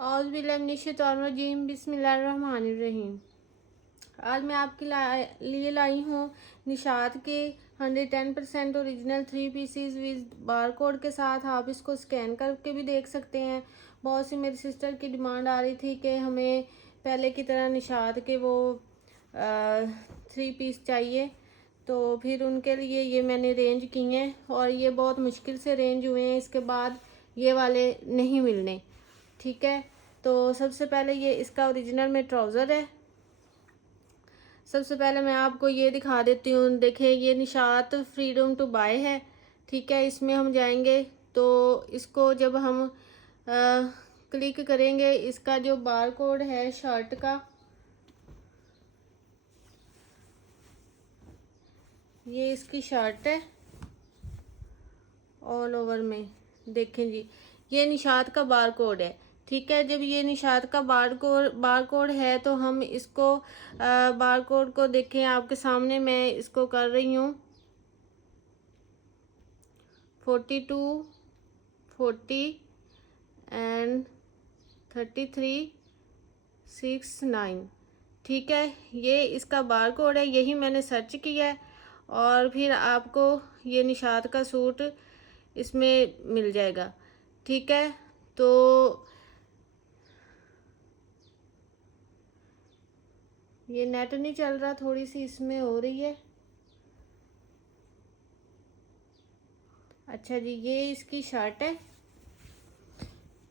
औज़ुबिल्लाहिमिनश्शैतानिर्रजीम बिस्मिल्लाहिर्रहमानिर्रहीम। आज मैं आपके लिए लाई हूँ निशात के 110% original 3 pieces with bar code के साथ। आप इसको स्कैन करके भी देख सकते हैं। बहुत सी मेरी सिस्टर की डिमांड आ रही थी कि हमें पहले की तरह निशात के वो 3 पीस चाहिए, तो फिर उनके लिए ये मैंने रेंज किए हैं और ये बहुत मुश्किल से रेंज हुए हैं। इसके बाद ये वाले नहीं मिलने। ठीक है, तो सबसे पहले ये इसका ओरिजिनल में ट्राउज़र है। सबसे पहले मैं आपको ये दिखा देती हूँ। देखिए, ये निशात फ्रीडम टू बाय है। ठीक है, इसमें हम जाएंगे तो इसको जब हम क्लिक करेंगे, इसका जो बार कोड है शर्ट का, ये इसकी शर्ट है ऑल ओवर में। देखें जी, ये निशात का बार कोड है। ठीक है, जब ये निशात का बार कोड है तो हम इसको बार कोड को देखें, आपके सामने मैं इसको कर रही हूँ 42, 40 एंड 33, 6, 9। ठीक है, ये इसका बार कोड है, यही मैंने सर्च किया है और फिर आपको ये निशात का सूट इसमें मिल जाएगा। ठीक है, तो ये नेट नहीं चल रहा, थोड़ी सी इसमें हो रही है। अच्छा जी, ये इसकी शर्ट है,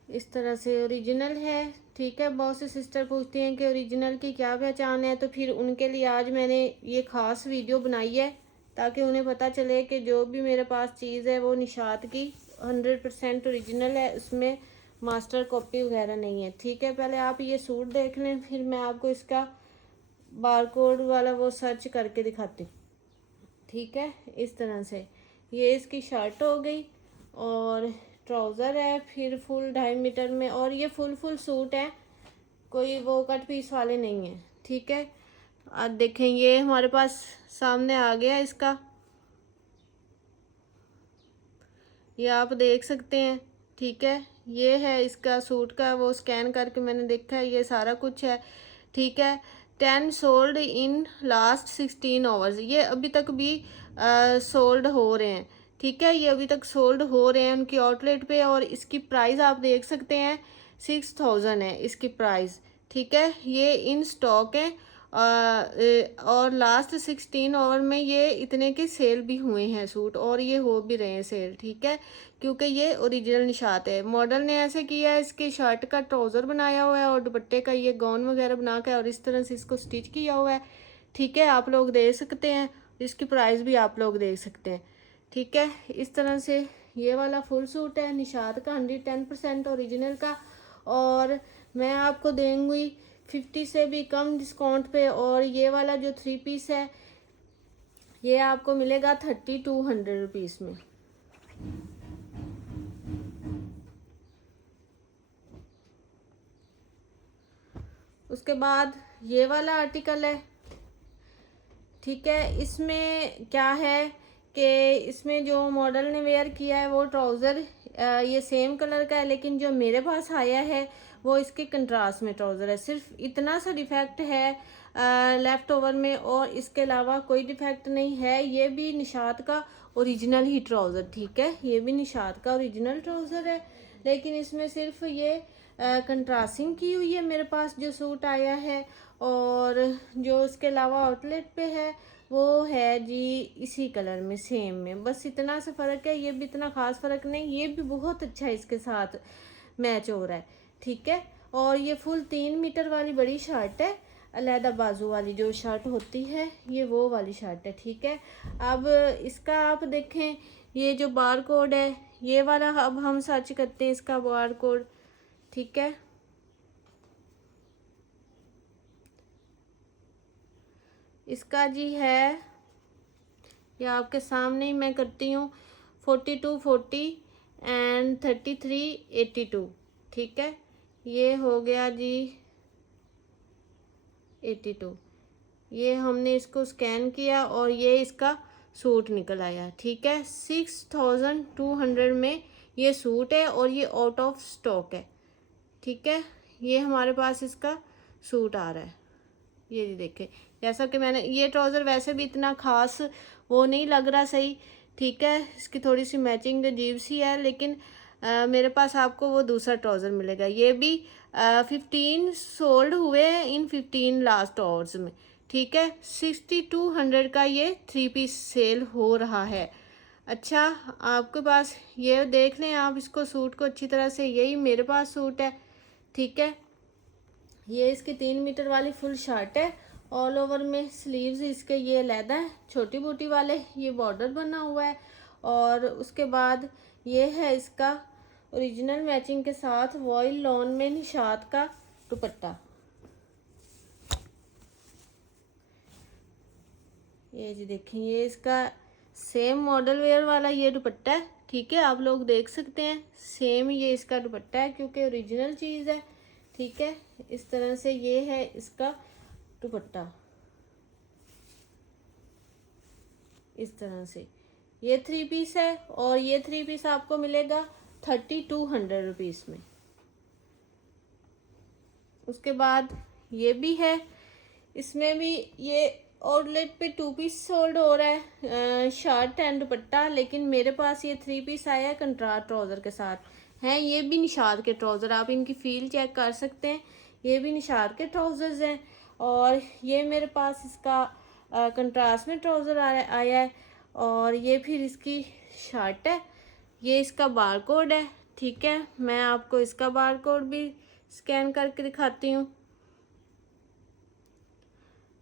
इस तरह से ओरिजिनल है। ठीक है, बहुत से सिस्टर पूछती हैं कि ओरिजिनल की क्या पहचान है, तो फिर उनके लिए आज मैंने ये ख़ास वीडियो बनाई है ताकि उन्हें पता चले कि जो भी मेरे पास चीज़ है वो निशात की 100% ओरिजिनल है, उसमें मास्टर कॉपी वगैरह नहीं है। ठीक है, पहले आप ये सूट देख लें, फिर मैं आपको इसका बारकोड वाला वो सर्च करके दिखाती हूँ। ठीक है, इस तरह से ये इसकी शर्ट हो गई और ट्राउज़र है, फिर फुल 2.5 मीटर में, और ये फुल सूट है, कोई वो कट पीस वाले नहीं है। ठीक है, आज देखें ये हमारे पास सामने आ गया इसका, ये आप देख सकते हैं। ठीक है, ये है इसका सूट का वो स्कैन करके मैंने देखा है, ये सारा कुछ है। ठीक है, 10 सोल्ड इन लास्ट 16 आवर्स, ये अभी तक भी सोल्ड हो रहे हैं। ठीक है, ये अभी तक सोल्ड हो रहे हैं उनकी आउटलेट पे, और इसकी प्राइस आप देख सकते हैं 6000 है इसकी प्राइस। ठीक है, ये इन स्टॉक है और लास्ट 16 आवर में ये इतने के सेल भी हुए हैं सूट, और ये हो भी रहे हैं सेल। ठीक है, क्योंकि ये ओरिजिनल निशात है। मॉडल ने ऐसे किया है, इसके शर्ट का ट्राउज़र बनाया हुआ है और दुपट्टे का ये गाउन वगैरह बना के और इस तरह से इसको स्टिच किया हुआ है। ठीक है, आप लोग देख सकते हैं, इसकी प्राइस भी आप लोग देख सकते हैं। ठीक है, इस तरह से ये वाला फुल सूट है निशात का 110% ओरिजिनल का, और मैं आपको देंगी 50 से भी कम डिस्काउंट पे। और ये वाला जो 3 पीस है ये आपको मिलेगा 3200 रुपीज़ में। उसके बाद ये वाला आर्टिकल है। ठीक है, इसमें क्या है कि इसमें जो मॉडल ने वेयर किया है वो ट्राउज़र ये सेम कलर का है, लेकिन जो मेरे पास आया है वो इसके कंट्रास्ट में ट्राउज़र है। सिर्फ इतना सा डिफेक्ट है लेफ़्ट ओवर में, और इसके अलावा कोई डिफेक्ट नहीं है। ये भी निशात का ओरिजिनल ही ट्राउज़र, ठीक है, ये भी निशात का ओरिजिनल ट्राउज़र है, लेकिन इसमें सिर्फ ये कंट्रास्टिंग की हुई है मेरे पास जो सूट आया है, और जो इसके अलावा आउटलेट पे है वो है जी इसी कलर में सेम में। बस इतना सा फ़र्क है, ये भी इतना ख़ास फ़र्क नहीं, ये भी बहुत अच्छा इसके साथ मैच हो रहा है। ठीक है, और ये फुल 3 मीटर वाली बड़ी शर्ट है, अलहदा बाजू वाली जो शर्ट होती है ये वो वाली शर्ट है। ठीक है, अब इसका आप देखें, ये जो बार कोड है ये वाला अब हम सर्च करते हैं इसका बार कोड। ठीक है, इसका जी है, ये आपके सामने ही मैं करती हूँ 42, 40 एंड 33, 82। ठीक है, ये हो गया जी 82। ये हमने इसको स्कैन किया और ये इसका सूट निकल आया। ठीक है, 6200 में ये सूट है और ये आउट ऑफ स्टॉक है। ठीक है, ये हमारे पास इसका सूट आ रहा है। ये जी देखें, जैसा कि मैंने, ये ट्राउज़र वैसे भी इतना ख़ास वो नहीं लग रहा सही, ठीक है, इसकी थोड़ी सी मैचिंग अजीब सी है, लेकिन मेरे पास आपको वो दूसरा ट्राउज़र मिलेगा। ये भी 15 सोल्ड हुए हैं इन 15 लास्ट आवर्स में, ठीक है। 6200 का ये 3 पीस सेल हो रहा है। अच्छा, आपके पास ये देख लें आप इसको, सूट को अच्छी तरह से, यही मेरे पास सूट है, ठीक है। ये इसकी 3 मीटर वाली फुल शर्ट है, ऑल ओवर में स्लीव्स इसके ये लैदा है छोटी बूटी वाले, ये बॉर्डर बना हुआ है। और उसके बाद ये है इसका ओरिजिनल मैचिंग के साथ वॉयल लॉन में निशात का दुपट्टा। ये जी देखें, ये इसका सेम मॉडल वेयर वाला ये दुपट्टा है, ठीक है। आप लोग देख सकते हैं सेम ये इसका दुपट्टा है, क्योंकि ओरिजिनल चीज़ है, ठीक है। इस तरह से ये है इसका दुपट्टा, इस तरह से ये 3 पीस है। और ये 3 पीस आपको मिलेगा 3200 रुपीज़ में। उसके बाद ये भी है, इसमें भी ये आउटलेट पे 2 पीस सोल्ड हो रहा है, शर्ट एंड दुपट्टा, लेकिन मेरे पास ये 3 पीस आया है कंट्रास्ट ट्राउज़र के साथ। हैं ये भी निशात के ट्राउज़र, आप इनकी फील चेक कर सकते हैं, ये भी निशात के ट्राउज़र्स हैं। और ये मेरे पास इसका कंट्रास्ट में ट्राउज़र आया है, और ये फिर इसकी शर्ट है, ये इसका बार कोड है, ठीक है। मैं आपको इसका बार कोड भी स्कैन करके दिखाती हूँ।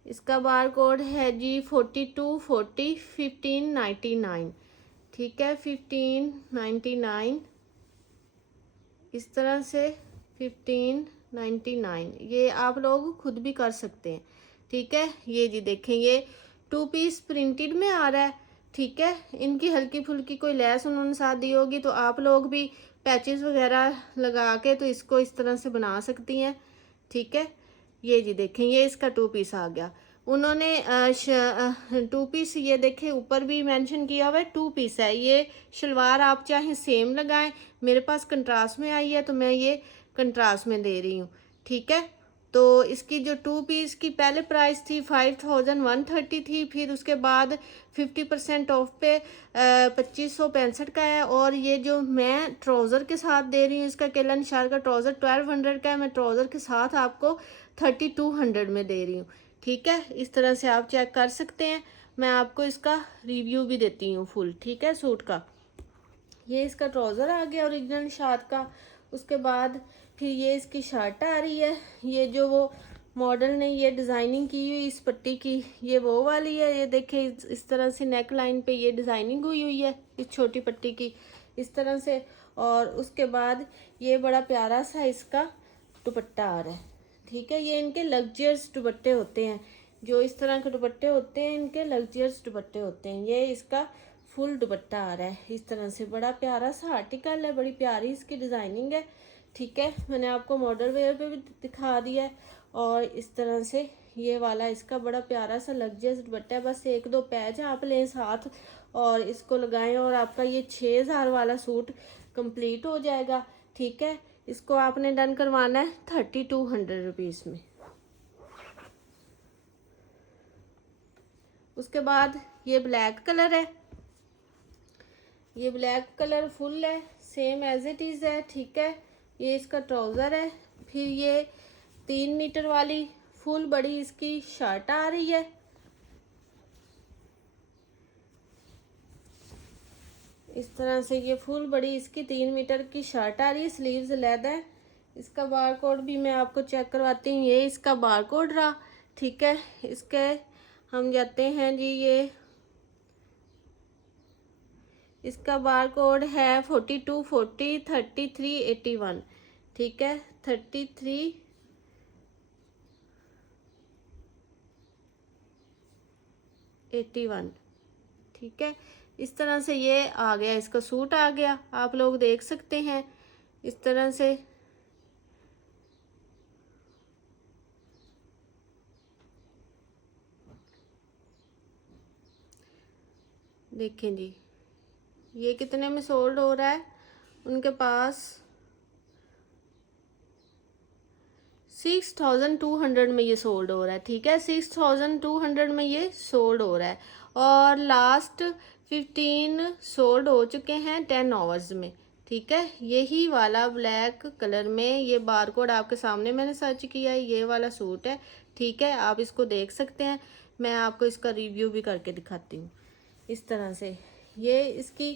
इसका बार कोड है जी 4240 1599, ठीक है, 1599, इस तरह से 1599। ये आप लोग खुद भी कर सकते हैं, ठीक है। ये जी देखें, ये 2 पीस प्रिंटेड में आ रहा है, ठीक है। इनकी हल्की फुल्की कोई लैस उन्होंने साथ दी होगी, तो आप लोग भी पैचेस वगैरह लगा के तो इसको इस तरह से बना सकती हैं, ठीक है। ये जी देखें, ये इसका 2 पीस आ गया। उन्होंने 2 पीस, ये देखें ऊपर भी मेंशन किया हुआ है 2 पीस है। ये शलवार आप चाहे सेम लगाएं, मेरे पास कंट्रास्ट में आई है तो मैं ये कंट्रास्ट में दे रही हूँ, ठीक है। तो इसकी जो 2 पीस की पहले प्राइस थी 5130 थी, फिर उसके बाद 50% ऑफ पे 2565 का है। और ये जो मैं ट्राउज़र के साथ दे रही हूँ, इसका केला निशार का ट्राउज़र 1200 का है, मैं ट्राउज़र के साथ आपको 3200 में दे रही हूँ, ठीक है। इस तरह से आप चेक कर सकते हैं। मैं आपको इसका रिव्यू भी देती हूँ फुल, ठीक है, सूट का। ये इसका ट्राउज़र आ गया ओरिजिनल शर्ट का। उसके बाद फिर ये इसकी शर्ट आ रही है, ये जो वो मॉडल ने ये डिज़ाइनिंग की हुई इस पट्टी की, ये वो वाली है। ये देखें, इस तरह से नेक लाइन पे ये डिज़ाइनिंग हुई हुई है इस छोटी पट्टी की, इस तरह से। और उसके बाद ये बड़ा प्यारा सा इसका दुपट्टा आ रहा है, ठीक है। ये इनके लग्जरियस दुपट्टे होते हैं, जो इस तरह के दुपट्टे होते हैं इनके लग्जरियस दुपट्टे होते हैं। ये इसका फुल दुपट्टा आ रहा है इस तरह से, बड़ा प्यारा सा आर्टिकल है, बड़ी प्यारी इसकी डिज़ाइनिंग है, ठीक है। मैंने आपको मॉडल वेयर पे भी दिखा दिया है। और इस तरह से ये वाला इसका बड़ा प्यारा सा लग्जरियस दुपट्टा है। बस 1-2 पैच आप लें साथ और इसको लगाएं और आपका ये 6000 वाला सूट कंप्लीट हो जाएगा, ठीक है। इसको आपने डन करवाना है 3200 रुपीज़ में। उसके बाद ये ब्लैक कलर है, ये ब्लैक कलर फुल है, सेम एज इट इज़ है, ठीक है। ये इसका ट्राउज़र है, फिर ये 3 मीटर वाली फुल बड़ी इसकी शर्ट आ रही है, इस तरह से। ये फुल बड़ी इसकी 3 मीटर की शर्ट आ रही है, स्लीव्स लैदा है। इसका बार कोड भी मैं आपको चेक करवाती हूँ, ये इसका बार कोड रहा, ठीक है। इसके हम जाते हैं जी, ये इसका बार कोड है 4240 3381, ठीक है, 3381, ठीक है। इस तरह से ये आ गया, इसका सूट आ गया, आप लोग देख सकते हैं इस तरह से। देखें जी, ये कितने में सोल्ड हो रहा है उनके पास। 6200 में ये सोल्ड हो रहा है, ठीक है। 6200 में ये सोल्ड हो रहा है और लास्ट 15 सोल्ड हो चुके हैं 10 आवर्स में, ठीक है। यही वाला ब्लैक कलर में ये बारकोड आपके सामने मैंने सर्च किया है, ये वाला सूट है, ठीक है। आप इसको देख सकते हैं, मैं आपको इसका रिव्यू भी करके दिखाती हूँ। इस तरह से ये इसकी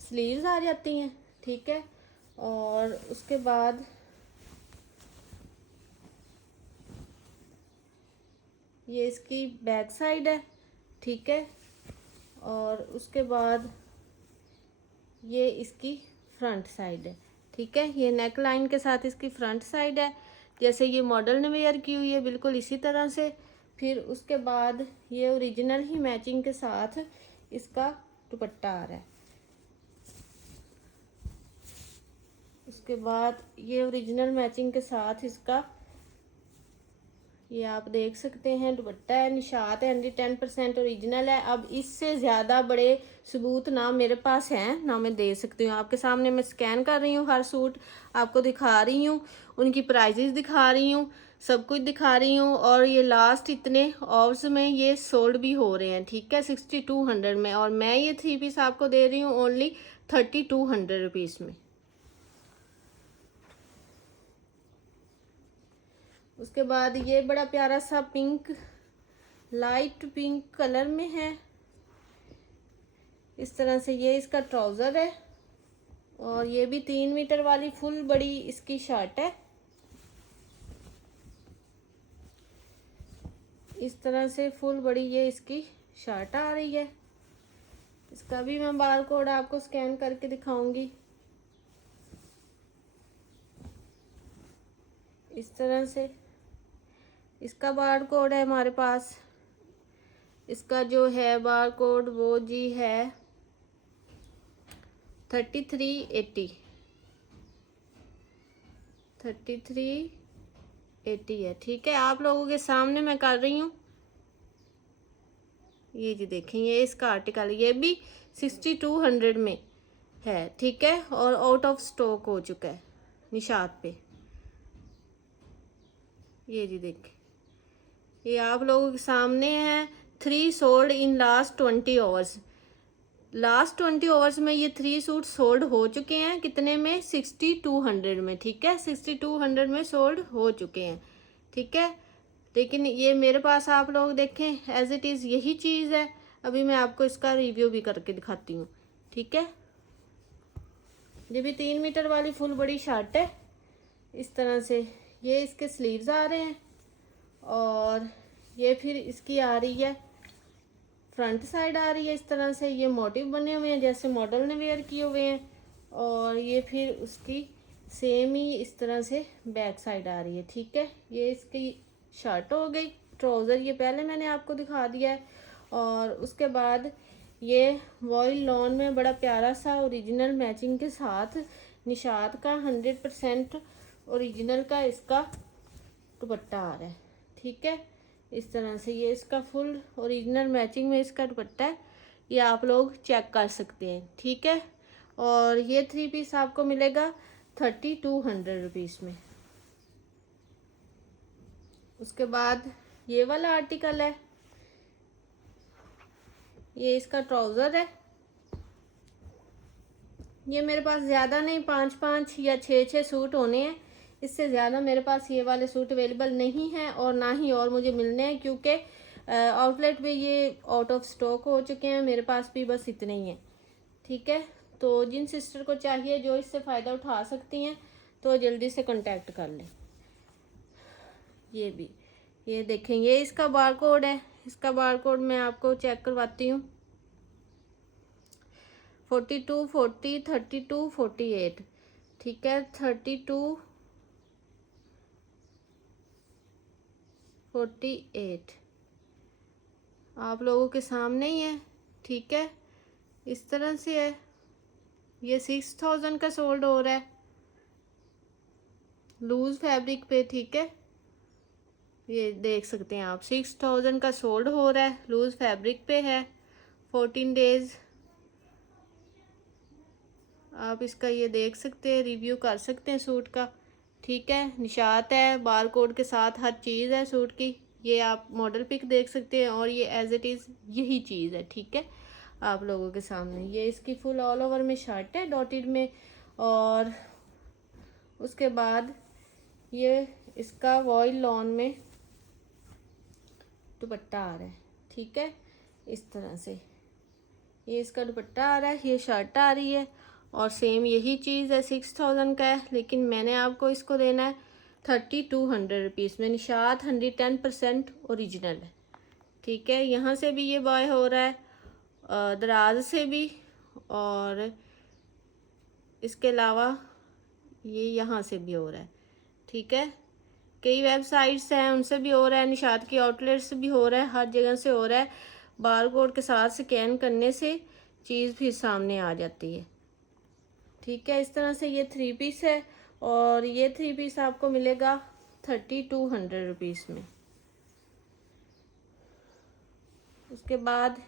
स्लीव्स आ जाती हैं, ठीक है। और उसके बाद ये इसकी बैक साइड है, ठीक है। और उसके बाद ये इसकी फ्रंट साइड है, ठीक है। ये नेक लाइन के साथ इसकी फ्रंट साइड है, जैसे ये मॉडल ने वेयर की हुई है बिल्कुल इसी तरह से। फिर उसके बाद ये ओरिजिनल ही मैचिंग के साथ इसका दुपट्टा आ रहा है। उसके बाद ये ओरिजिनल मैचिंग के साथ इसका ये आप देख सकते हैं दुपट्टा है, निशात है, 110% ओरिजिनल है। अब इससे ज़्यादा बड़े सबूत ना मेरे पास हैं ना मैं दे सकती हूँ। आपके सामने मैं स्कैन कर रही हूँ, हर सूट आपको दिखा रही हूँ, उनकी प्राइजेस दिखा रही हूँ, सब कुछ दिखा रही हूँ। और ये लास्ट इतने आवर्स में ये सोल्ड भी हो रहे हैं, ठीक है, 6200 में। और मैं ये 3 पीस आपको दे रही हूँ ओनली 3200 रुपीज़ में। उसके बाद ये बड़ा प्यारा सा पिंक, लाइट पिंक कलर में है, इस तरह से ये इसका ट्राउज़र है। और ये भी 3 मीटर वाली फुल बड़ी इसकी शर्ट है, इस तरह से फुल बड़ी ये इसकी शर्ट आ रही है। इसका भी मैं बार कोड आपको स्कैन करके दिखाऊंगी। इस तरह से इसका बार कोड है हमारे पास, इसका जो है बार कोड वो जी है 3380 है, ठीक है। आप लोगों के सामने मैं कर रही हूँ, ये जी देखें, ये इसका आर्टिकल ये भी 6200 में है, ठीक है। और आउट ऑफ स्टॉक हो चुका है निशात पे, ये जी देखें, ये आप लोगों के सामने है। 3 sold in last 20 hours, last 20 hours में ये 3 सूट सोल्ड हो चुके हैं। कितने में? 6200 में, ठीक है। 6200 में सोल्ड हो चुके हैं, ठीक है। लेकिन ये मेरे पास आप लोग देखें एज इट इज़ यही चीज़ है। अभी मैं आपको इसका रिव्यू भी करके दिखाती हूँ, ठीक है। ये भी 3 मीटर वाली फुल बड़ी शर्ट है, इस तरह से ये इसके स्लीव्स आ रहे हैं। और ये फिर इसकी आ रही है फ्रंट साइड आ रही है, इस तरह से ये मोटिव बने हुए हैं जैसे मॉडल ने वेयर किए हुए हैं। और ये फिर उसकी सेम ही इस तरह से बैक साइड आ रही है, ठीक है। ये इसकी शर्ट हो गई, ट्राउज़र ये पहले मैंने आपको दिखा दिया है। और उसके बाद ये वॉयल लॉन में बड़ा प्यारा सा ओरिजिनल मैचिंग के साथ निशात का 100% ओरिजिनल का इसका दुपट्टा आ रहा है, ठीक है। इस तरह से ये इसका फुल ओरिजिनल मैचिंग में इसका दुपट्टा है, ये आप लोग चेक कर सकते हैं, ठीक है। और ये 3 पीस आपको मिलेगा 3200 रुपीज़ में। उसके बाद ये वाला आर्टिकल है, ये इसका ट्राउज़र है। ये मेरे पास ज़्यादा नहीं, 5 या 6 सूट होने हैं, इससे ज़्यादा मेरे पास ये वाले सूट अवेलेबल नहीं हैं और ना ही और मुझे मिलने हैं, क्योंकि आउटलेट पे ये आउट ऑफ स्टॉक हो चुके हैं। मेरे पास भी बस इतने ही हैं, ठीक है। तो जिन सिस्टर को चाहिए जो इससे फ़ायदा उठा सकती हैं तो जल्दी से कांटेक्ट कर लें। ये भी ये देखें, ये इसका बार कोड है, इसका बार कोड मैं आपको चेक करवाती हूँ। 42, 40, 32, 48, ठीक है। 32, 48 आप लोगों के सामने ही है, ठीक है। इस तरह से है, ये 6000 का सोल्ड हो रहा है लूज फैब्रिक पे, ठीक है। ये देख सकते हैं आप, 6000 का सोल्ड हो रहा है, लूज फैब्रिक पे है। 14 डेज आप इसका ये देख सकते हैं, रिव्यू कर सकते हैं सूट का, ठीक है, निशात है, बार कोड के साथ हर चीज़ है सूट की। ये आप मॉडल पिक देख सकते हैं और ये एज इट इज़ यही चीज़ है, ठीक है, आप लोगों के सामने। ये इसकी फुल ऑल ओवर में शर्ट है डॉटेड में, और उसके बाद ये इसका वॉइल लॉन में दुपट्टा आ रहा है, ठीक है, इस तरह से ये इसका दुपट्टा आ रहा है, ये शर्ट आ रही है, और सेम यही चीज़ है, 6000 का है, लेकिन मैंने आपको इसको देना है 3200 रुपीज़ में। निशात 110% ओरिजिनल है, ठीक है। यहाँ से भी ये बाय हो रहा है, दराज से भी, और इसके अलावा ये यहाँ से भी हो रहा है, ठीक है। कई वेबसाइट्स हैं उनसे भी हो रहा है, निशात की आउटलेट से भी हो रहा है, हर जगह से हो रहा है। बार कोड के साथ स्कैन करने से चीज़ भी सामने आ जाती है, ठीक है। इस तरह से ये 3 पीस है, और ये 3 पीस आपको मिलेगा 3200 रुपीज़ में। उसके बाद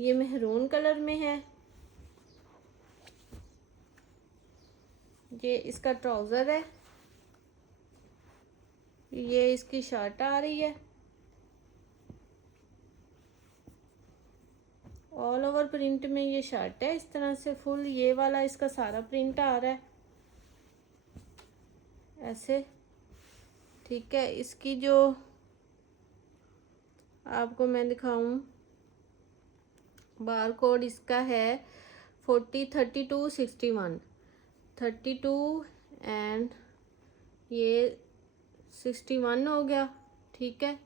ये मेहरून कलर में है, ये इसका ट्राउज़र है, ये इसकी शर्ट आ रही है, ऑल ओवर प्रिंट में ये शर्ट है, इस तरह से फुल ये वाला इसका सारा प्रिंट आ रहा है ऐसे, ठीक है। इसकी जो आपको मैं दिखाऊं बार कोड इसका है 403261 32 एंड ये 61 हो गया, ठीक है।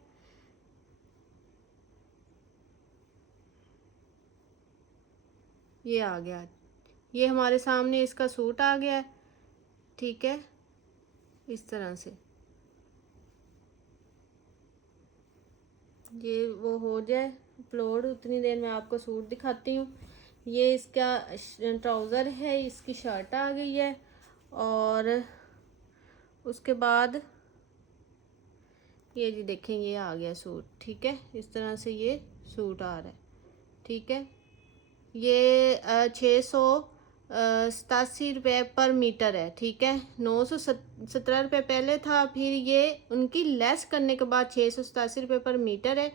ये आ गया, ये हमारे सामने इसका सूट आ गया है, ठीक है, इस तरह से। ये वो हो जाए अपलोड, उतनी देर में आपको सूट दिखाती हूँ। ये इसका ट्राउज़र है, इसकी शर्ट आ गई है, और उसके बाद ये जी देखें ये आ गया सूट, ठीक है, इस तरह से ये सूट आ रहा है, ठीक है। ये 687 रुपये पर मीटर है, ठीक है। 917 रुपये पहले था, फिर ये उनकी लेस करने के बाद 687 रुपये पर मीटर है,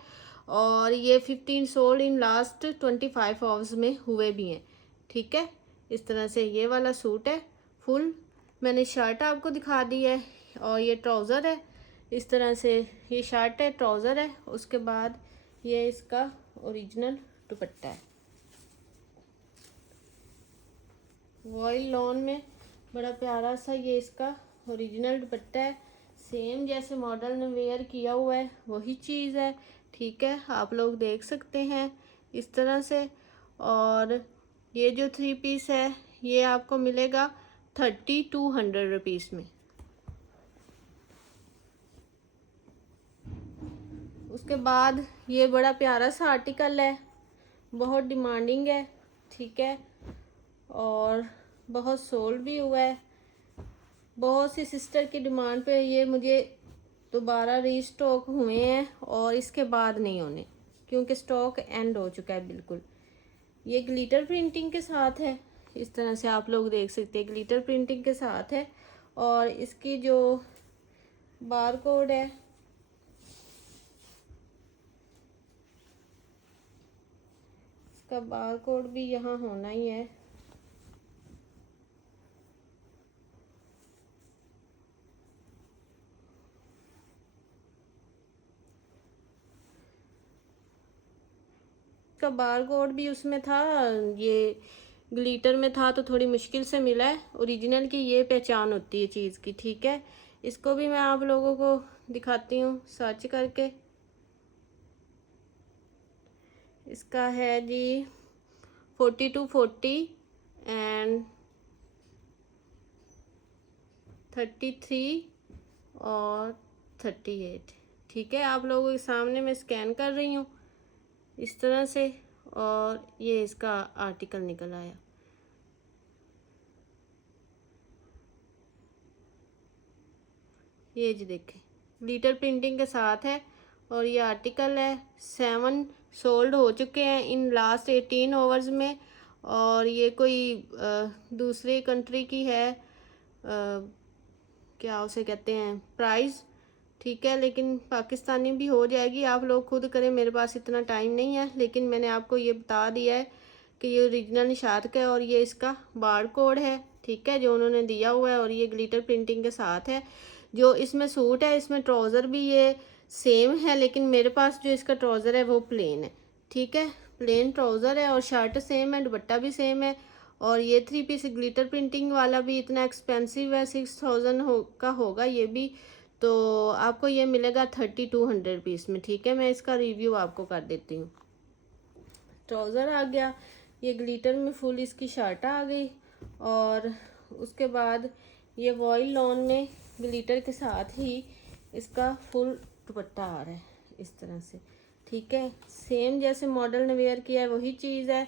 और ये 15 सोल्ड इन लास्ट 25 आवर्स में हुए भी हैं, ठीक है। इस तरह से ये वाला सूट है फुल। मैंने शर्ट आपको दिखा दी है, और ये ट्राउज़र है, इस तरह से ये शर्ट है, ट्राउज़र है, उसके बाद ये इसका ओरिजिनल दुपट्टा है वॉइल लॉन में, बड़ा प्यारा सा ये इसका ओरिजिनल दुपट्टा है, सेम जैसे मॉडल ने वेयर किया हुआ है वही चीज़ है, ठीक है, आप लोग देख सकते हैं इस तरह से। और ये जो 3 पीस है ये आपको मिलेगा 3200 रुपीज़ में। उसके बाद ये बड़ा प्यारा सा आर्टिकल है, बहुत डिमांडिंग है, ठीक है, और बहुत सोल्ड भी हुआ है। बहुत सी सिस्टर की डिमांड पे ये मुझे दोबारा रीस्टॉक हुए हैं, और इसके बाद नहीं होने, क्योंकि स्टॉक एंड हो चुका है बिल्कुल। ये ग्लिटर प्रिंटिंग के साथ है, इस तरह से आप लोग देख सकते हैं, ग्लिटर प्रिंटिंग के साथ है, और इसकी जो बार कोड है इसका बार कोड भी यहाँ होना ही है, इसका बार कोड भी उसमें था, ये ग्लिटर में था तो थोड़ी मुश्किल से मिला है। ओरिजिनल की ये पहचान होती है चीज़ की, ठीक है। इसको भी मैं आप लोगों को दिखाती हूँ सर्च करके। इसका है जी 4240 एंड 33 और 38, ठीक है। आप लोगों के सामने मैं स्कैन कर रही हूँ इस तरह से, और ये इसका आर्टिकल निकल आया। ये जी देखें ग्लिटर प्रिंटिंग के साथ है, और ये आर्टिकल है। 7 सोल्ड हो चुके हैं इन लास्ट 18 आवर्स में, और ये कोई दूसरी कंट्री की है, क्या उसे कहते हैं, प्राइस, ठीक है। लेकिन पाकिस्तानी भी हो जाएगी, आप लोग खुद करें, मेरे पास इतना टाइम नहीं है। लेकिन मैंने आपको ये बता दिया है कि ये ओरिजिनल निशात का है और ये इसका बार कोड है, ठीक है, जो उन्होंने दिया हुआ है। और ये ग्लिटर प्रिंटिंग के साथ है। जो इसमें सूट है, इसमें ट्राउज़र भी ये सेम है, लेकिन मेरे पास जो इसका ट्राउज़र है वो प्लेन है, ठीक है, प्लेन ट्राउज़र है। और शर्ट सेम है, दुपट्टा भी सेम है। और ये 3 पीस ग्लिटर प्रिंटिंग वाला भी इतना एक्सपेंसिव है, 6000 का होगा ये भी। तो आपको ये मिलेगा 3200 पीस में, ठीक है। मैं इसका रिव्यू आपको कर देती हूँ। ट्राउज़र आ गया, ये ग्लिटर में फुल इसकी शर्ट आ गई। और उसके बाद ये वॉइल लॉन में ग्लिटर के साथ ही इसका फुल दुपट्टा आ रहा है इस तरह से, ठीक है। सेम जैसे मॉडल ने वेयर किया है वही चीज़ है।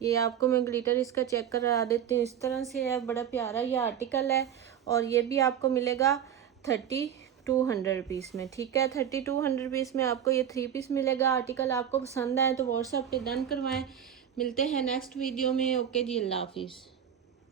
ये आपको मैं ग्लिटर इसका चेक करा देती हूँ, इस तरह से है, बड़ा प्यारा ये आर्टिकल है। और ये भी आपको मिलेगा 3200 पीस में, ठीक है। 3200 पीस में आपको ये 3 पीस मिलेगा। आर्टिकल आपको पसंद आए तो व्हाट्सएप पे डन करवाएं। मिलते हैं नेक्स्ट वीडियो में। ओके जी, अल्लाह हाफिज़।